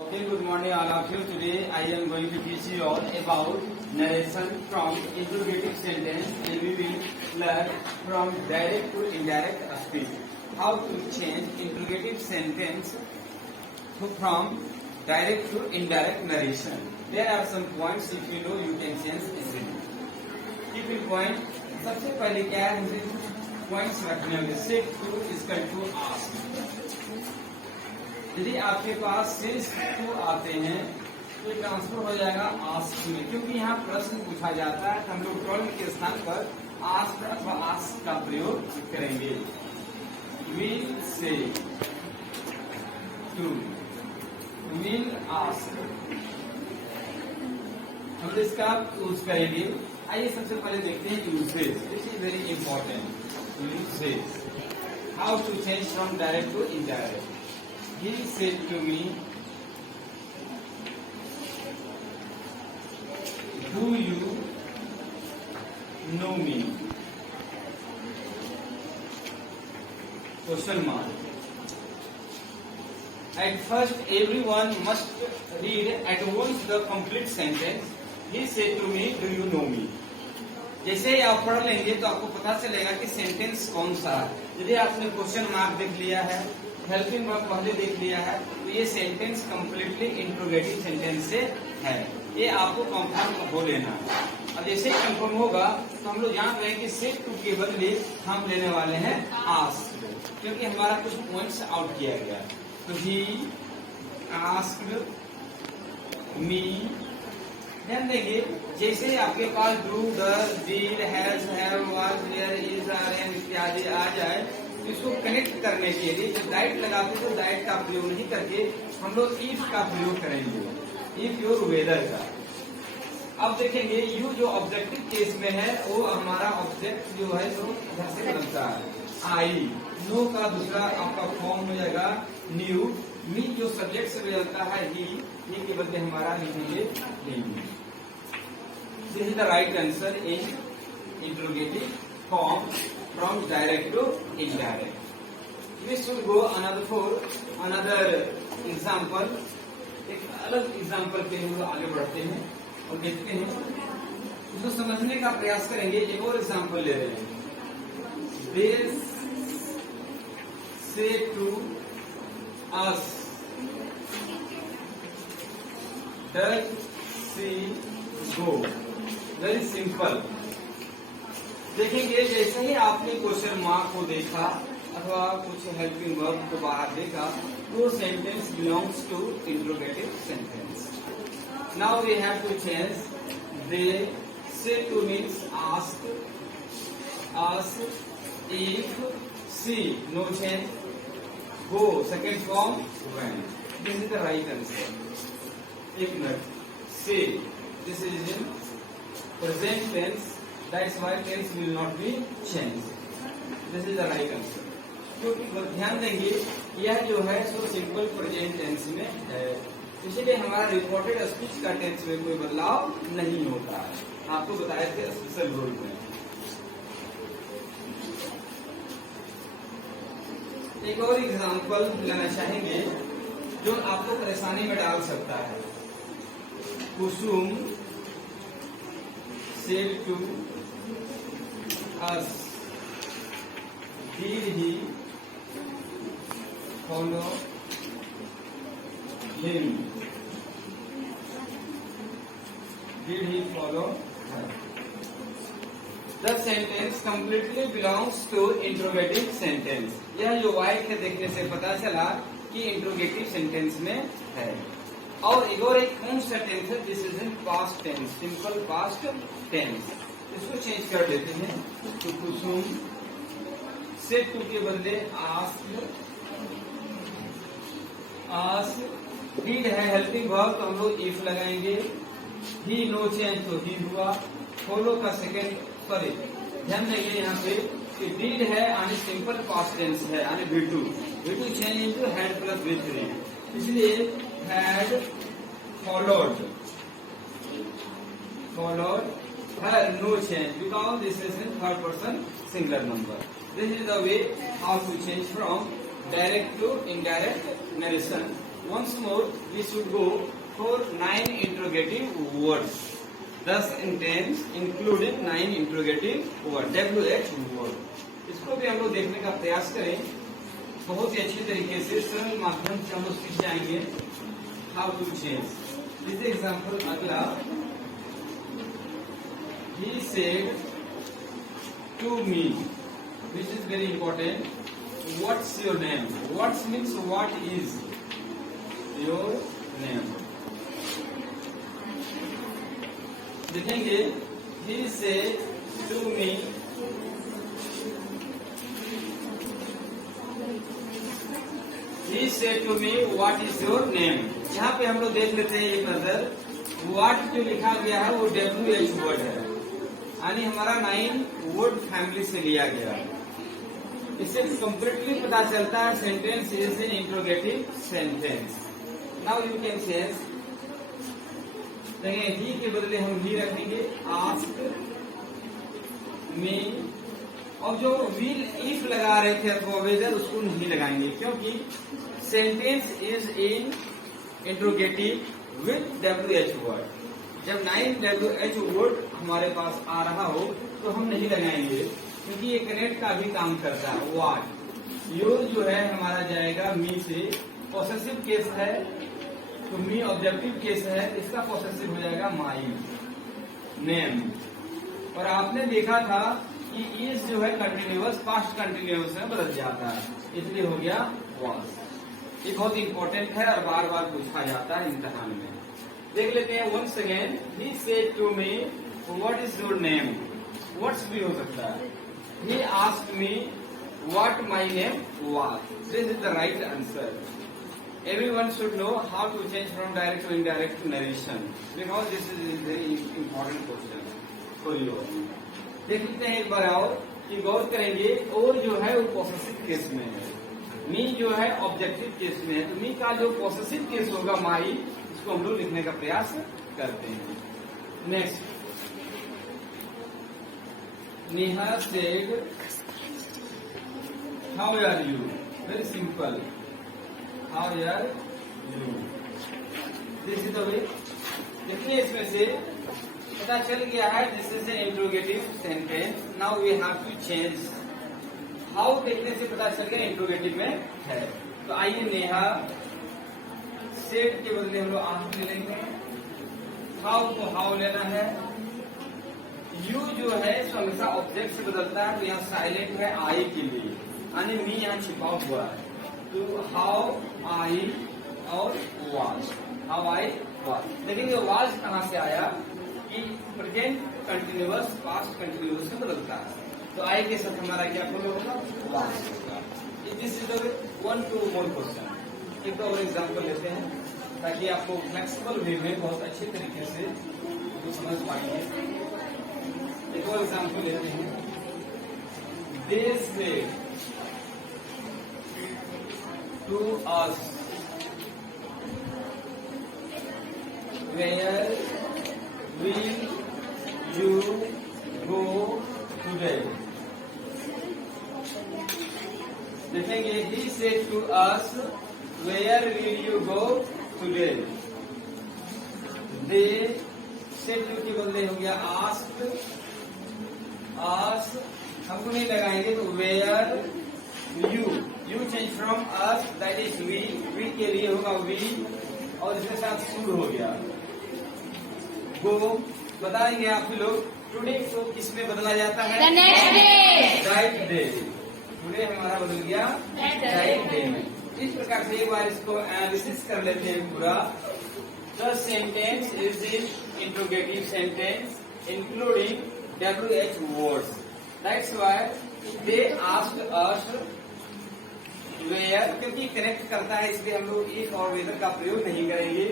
Okay, good morning all of you. Today I am going to teach you all about narration from interrogative sentence, and we will learn from direct to indirect speech. How to change interrogative sentence from direct to indirect narration. There are some points, if you know, you can change easily. Keep in point. सबसे पहले क्या है, मुझे कुछ points रखने होंगे. Set to इसका to ask. यदि आपके पास सिंस टू आते हैं तो ट्रांसफर हो जाएगा आस्क में, क्योंकि यहाँ प्रश्न पूछा जाता है. हम लोग टर्न के स्थान पर आस्क अथवा आस्क का प्रयोग करेंगे. Will say to, will ask, हम लोग इसका यूज करेंगे. आइए सबसे पहले देखते हैं usage. This is very important. Usage, how to change from direct to indirect. He said to me, do you know me? Question mark. At first, everyone must read at once the complete sentence. He said to me, do you know me? जैसे ही आप पढ़ लेंगे तो आपको पता चलेगा कि sentence कौन सा है. यदि आपने क्वेश्चन मार्क देख लिया है, हेल्पिंग वर्ब पहले देख लिया है, तो ये सेंटेंस कम्प्लीटली इंट्रोगेटिव सेंटेंस से है. ये आपको कंफर्म हो लेना है. अब जैसे कंफर्म होगा तो हम लोग जान रहे हैं कि सेट टू के बदले हम लेने वाले हैं आस्क, क्योंकि हमारा कुछ पॉइंट्स आउट किया गया. तो ही आस्क्ड मी. ध्यान देंगे, जैसे ही आपके पास do, does, did, has, have, was, were, is, are, am इत्यादि आ जाए, इसको कनेक्ट करने के लिए जब डाइट लगाते तो डाइट का प्रयोग नहीं करके हम लोग इफ का प्रयोग करेंगे. इफ योर वेदर का. अब देखेंगे यू जो ऑब्जेक्टिव केस में है वो हमारा ऑब्जेक्ट जो है तो इधर से बनता है आई. नो का दूसरा आपका फॉर्म हो जाएगा न्यू. मी जो सब्जेक्ट से बदलता है ही, ये के बदले हमारा लिखेंगे him. This is the right answer in interrogative form from direct to indirect. We should go another example. एक अलग एग्जाम्पल पे हम लोग आगे बढ़ते हैं और देखते हैं, उसको समझने का प्रयास करेंगे. एक और एग्जाम्पल ले रहे हैं. They say to us, does she go? Very simple. देखेंगे जैसे ही आपने क्वेश्चन मार्क को देखा अथवा कुछ हेल्पिंग वर्ब को बाहर देखा, तो sentence belongs to interrogative sentence. Now we have to change. They say to means ask, ask, if, see, no change, go second form when. This is the right answer. एक minute. Say, this is in present tense. That's why tense will not be changed. This is the right answer. क्योंकि ध्यान देंगे यह जो है so simple present tense में है, इसलिए हमारा रिपोर्टेड स्पीच का टेंस में कोई बदलाव नहीं होता है. आपको बताया थे स्पेशल रूल में. एक और एग्जांपल लेना चाहेंगे जो आपको परेशानी में डाल सकता है. कुसुम said to us, did he follow him? Did he follow her? The sentence completely belongs to interrogative sentence. यह जो वाइट है देखने से पता चला कि इंट्रोगेटिव सेंटेंस में है. और एक कौन सा टेंस है? This is in past tense, simple past tense. इसको चेंज कर देते हैं. तो कुसुम से टू के बदले आस्क, आस्क. रीड है हेल्पिंग वर्ब तो हम लोग इफ लगाएंगे. ही, नो चेंज तो ही हुआ. फॉलो का सेकेंड, सॉरी ध्यान देंगे यहाँ पे कि रीड है यानी सिंपल पास्ट टेंस है यानी V2. V2 change into had plus V3, इसलिए had followed her, no change because this is in third person singular number. This is the way how to change from direct to indirect narration. once more we should go for 9 interrogative words. 10 sentence including 9 interrogative word, WH word. इसको भी हम लोग देखने का प्रयास करें बहुत ही अच्छी तरीके से, सरल माध्यम से हम लोग सीख जाएंगे how to change. This example अगला. He said to me, which is very important, what's your name? What means what is your name? देखेंगे. He said to me, he said to me what is your name. यहाँ पे हम लोग देख लेते हैं एक नजर. what जो लिखा गया है वो WH वर्ड है, यानी हमारा 9 वर्ड फैमिली से लिया गया. इससे कंप्लीटली पता चलता है sentence is an interrogative sentence. Now you can change. देखिए ही के बदले हम ही रखेंगे, आस्क मी. और जो विल इफ लगा रहे थे अथवा वेदर उसको नहीं लगाएंगे, क्योंकि sentence is in interrogative with WH word. जब 9 WH वर्ड हमारे पास आ रहा हो तो हम नहीं लगाएंगे, क्योंकि ये कनेक्ट का भी काम करता है. व्हाट योर जो है हमारा जाएगा मी से. पॉसेसिव केस है तो मी ऑब्जेक्टिव केस है, इसका पॉसेसिव हो जाएगा माई. नेम. और आपने देखा था कि इज जो है कंटिन्यूअस पास्ट कंटिन्यूअस में बदल जाता है, इसलिए हो गया वाज. ये बहुत इंपॉर्टेंट है और बार बार पूछा जाता है इम्तिहान में. देख लेते हैं once again. He said to me what is your name. What's भी हो सकता है. He asked me what my name was. This is the right answer. Everyone should know how to change from direct to indirect narration, because this is a very important question for you. देख लेते हैं एक बार और कि गौर करेंगे. और जो है वो पॉसेसिव केस में है, मी जो है ऑब्जेक्टिव केस में है. तो मी का जो पॉसेसिव केस होगा माई, इसको हम लोग लिखने का प्रयास करते हैं. Next. Neha said how are you. Very simple. How are you. This is the way. देखिए इसमें से पता चल गया है this is an interrogative sentence. Now we have to change. How देखने से पता चल गया इंट्रोगेटिव में है. तो आइए नेहा सेड के बदले हम लोग आंसर ले लेंगे. हाउ को हाउ लेना है. यू जो है हमेशा ऑब्जेक्ट से बदलता है, तो यहाँ साइलेंट है आई के लिए, यानी मी यहाँ छिपा हुआ है. तो हाउ आई और वाज. How I was. देखेंगे वाज कहाँ से आया कि प्रेजेंट कंटिन्यूअस पास्ट कंटिन्यूअस में बदलता है. तो आई के साथ हमारा क्या फॉलो होगा, वाज होगा. This is the 1 to more question. एक और एग्जाम्पल लेते हैं ताकि आपको फ्लेक्सिबल वे में बहुत अच्छे तरीके से तो समझ पाएंगे. एक और एग्जाम्पल लेते हैं. They say to us where will you go today. देखेंगे. He said to us where will you go today. They said to के बदले हो गया आस्क. आस्क हमको नहीं लगाएंगे तो where you change from us, that is we. We के लिए होगा वी और इसके साथ शुरू हो गया. गो बताएंगे आप लोग. टुडे को किस में बदला जाता है, दैट डे. टुडे हमारा बदल गया दैट डे में. इस प्रकार से एक बार इसको एनालिसिस कर लेते हैं पूरा. The sentence is in interrogative sentence including WH words. That's why they asked us where, क्योंकि कनेक्ट करता है इसलिए हम लोग इफ और वेदर का प्रयोग नहीं करेंगे.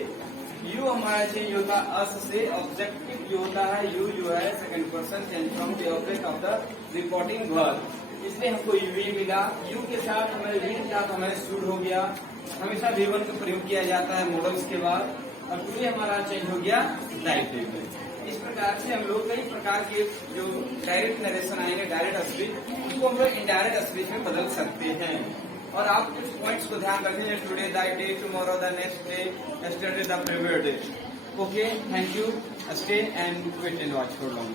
यू हमारा चेंज होता अस से. ऑब्जेक्टिव जो होता है यू जो है second person change from the object of the reporting verb, इसलिए हमको वी मिला. यू के साथ हमारे वी के साथ हमारे शुड हो गया. हमेशा V1 का प्रयोग किया जाता है मॉडल्स के बाद. और टुडे हमारा चेंज हो गया दैट डे में. इस प्रकार से हम लोग कई प्रकार के जो डायरेक्ट नरेशन आएंगे, डायरेक्ट स्पीच, उसको हम लोग इनडायरेक्ट स्पीच में बदल सकते हैं. और आप कुछ पॉइंट्स को ध्यान रखेंगे, today that day, tomorrow the next day, yesterday the previous day. Okay, thank you. Stay and wait and watch for long.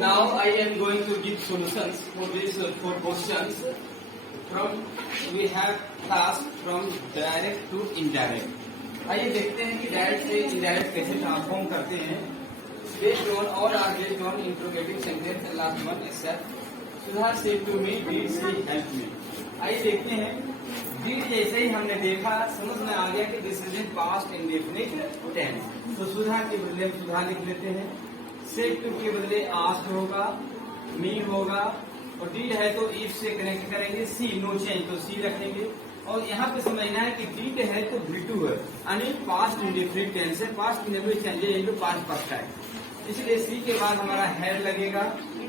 Now I am going to give solutions for these 4 questions. We have task from direct to indirect. आइए देखते हैं कि direct से indirect कैसे transform करते हैं. Based on all are based on interrogative sentence. The last one is said, Sudha said to me, did she help me? आइए देखते हैं. did जैसे ही हमने देखा समझ में आ गया कि this is in past indefinite tense. तो सुधा के बदले हम सुधा लिख लेते हैं. सेड टू के बदले आस्क्ड होगा, मी होगा, और डीड है तो इफ से कनेक्ट करेंगे. सी नो चेंज तो सी रखेंगे. और यहाँ पे समझना है कि डीड है तो V2 है, यानी पास्ट इंडेफिनिट टेंस है. Past never changes into past perfect. इसलिए सी के बाद हमारा हेड लगेगा.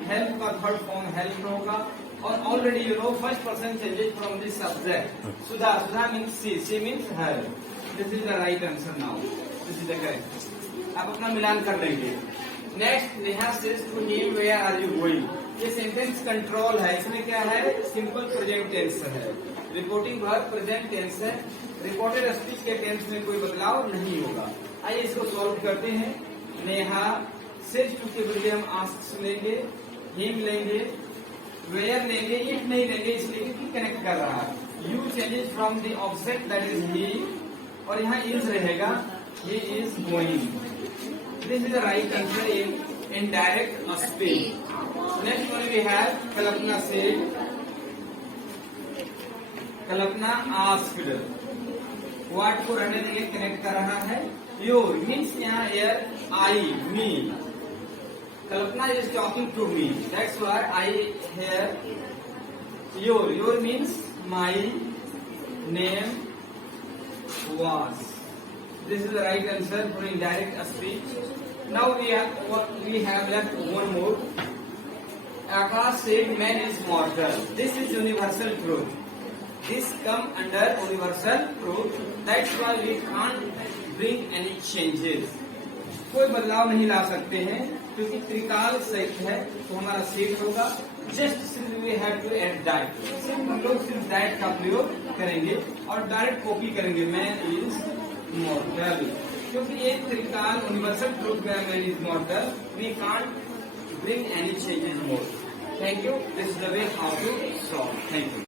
हेल्प का थर्ड फॉर्म हेल्प होगा. और already you know first person changes from this subject. Sudha, Sudha means she means her. This is the right answer. Now this is the correct. आप अपना मिलान कर लेंगे. Next, Neha says to him where are you going. ये sentence control है. इसमें क्या है? सिंपल प्रेजेंट टेंस है. रिपोर्टिंग वर्ब प्रेजेंट टेंस है. रिपोर्टेड स्पीच के टेंस में कोई बदलाव नहीं होगा. आइए इसको सॉल्व करते हैं. नेहा सेज टू के बदले हम आस्क लेंगे, हिम लेंगे, वेयर लेंगे, इफ नहीं लेंगे इसलिए कि कनेक्ट कर रहा है. You changes from the object that is he, और यहाँ इज रहेगा. He is going. This is the right answer in indirect speech. Next one we have Kalpana said, Kalpana asked. What को रहने देंगे, कनेक्ट कर रहा है. योर मीन्स यहाँ air I me. Kalpana is talking to me. That's why I hear your. Your means my name was. This is the right answer for indirect speech. Now we have left one more. Akash said man is mortal. This is universal truth. This come under universal truth. That's why we can't bring any changes. कोई बदलाव नहीं ला सकते हैं क्योंकि त्रिकाल set है. तो हमारा set होगा. जस्ट सिर्फ we have to add that. सिर्फ हम लोग सिर्फ दैट का प्रयोग करेंगे और डायरेक्ट कॉपी करेंगे. Man is mortal. क्योंकि ये त्रिकाल यूनिवर्सल ट्रूथ में man is mortal. We can't bring any changes more. Thank you. This is the way how to solve. Thank you.